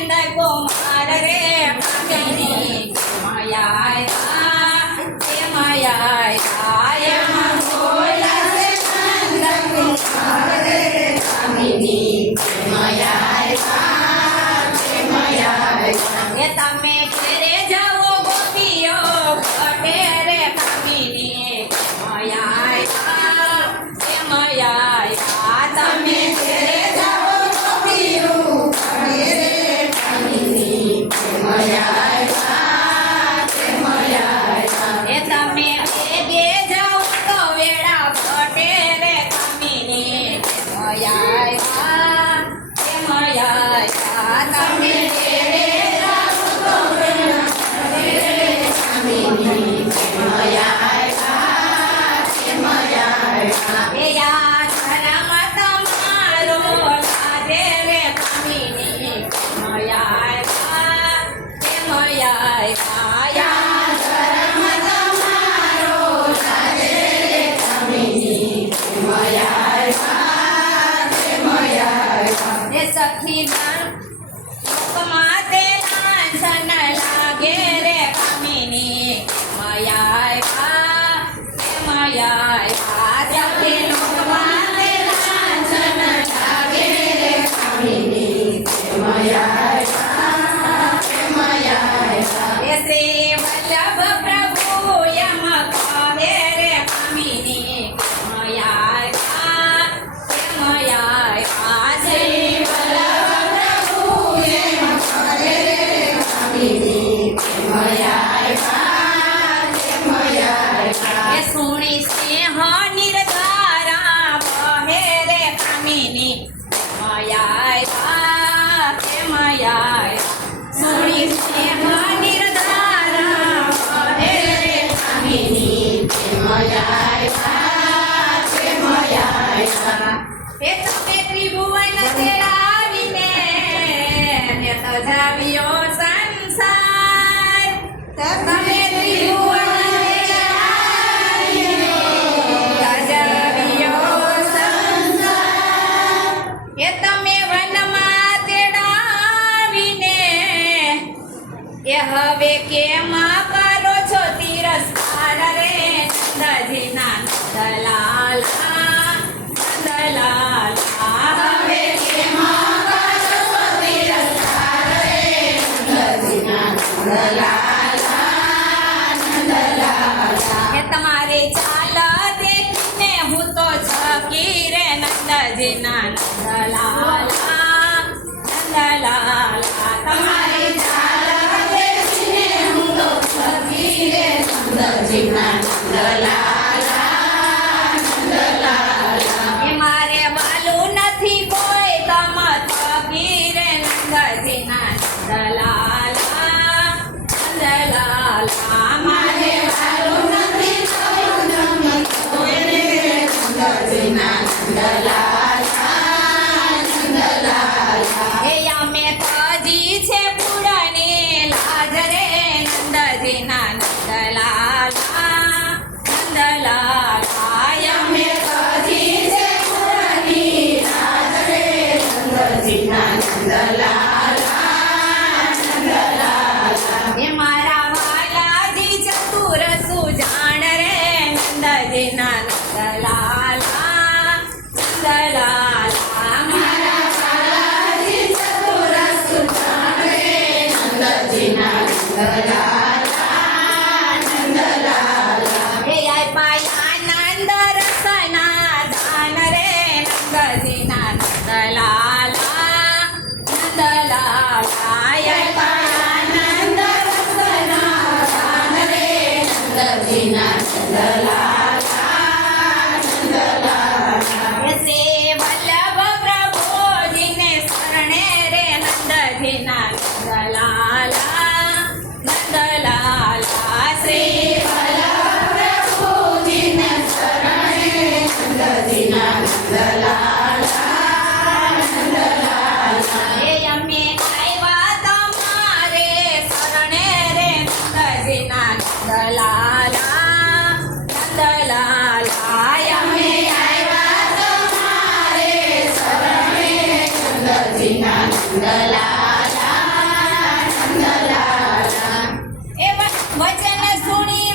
नंद कुमार रे कामिनी माया माया बोला से नंद कुमार रे कामिनी माया ये तमे तेरे जाओ गोपियो घटे रे कामिनी माया तमे तेरे जाओ गोपियो घटे रे कामिनी माया ये तमे बेगे जाओ तो वेड़ा घटे रे कामिनी माया तमे सखी माते लांछन लागे रे कामिनी माया सखी माते लांछन लागे रे कामिनी माया ऐसे वल्लभ प्रभु यम कहे रे कामिनी माया सुनी स्नेह निर्धारा बहे रे कामिनी माया सुनी स्नेह निर्धारा बहे रे कामिनी माया हे तमे त्रिभुवन तेरावीने ने तजावियो संसार तमे त्रिभुवन હવે કેમાં કરો છો તિરસ્કાર રે નંદજીના નંદલાલ હવે કેમાં કરો છો તિરસ્કાર રે નંદજીના નંદલાલ એ તમારે ચાલ દેખીને હું તો છકી રે નંદજીના નંદલાલ તમારે મારે વાલું નથી કોઈ તમ થકી રે નંદજીના નંદલાલ મારે વાલું નથી કોઈ તમ થકી રે નંદજીના નંદલાલ એ અમે તજી છે પુરાની લાજ રે નંદજીના નંદલાલ અમે તજી છે પુરાની લાજ રે નંદજીના નંદલાલ એ મારા વાલાજી ચતુર સુજાણ રે નંદજીના નંદલાલ મારા વાલાજી ચતુર સુજાણ રે નંદજીના નંદલાલ હે આનંદ રસના દાન રે નંદજીના નંદલાલ આનંદ રસના દાન રે નંદજીના નંદલાલ શ્રી વલ્લભ પ્રભુજીને શરણે રે નંદજીના નંદલાલ શ્રી વલ્લભ પ્રભુજીને શરણે નંદજીના નંદલાલ હે અમે આવ્યા તમારે શરણે રે નંદજીના નંદલાલ અમે આવ્યા તમારે શરણે નંદજીના નંદલાલ વચન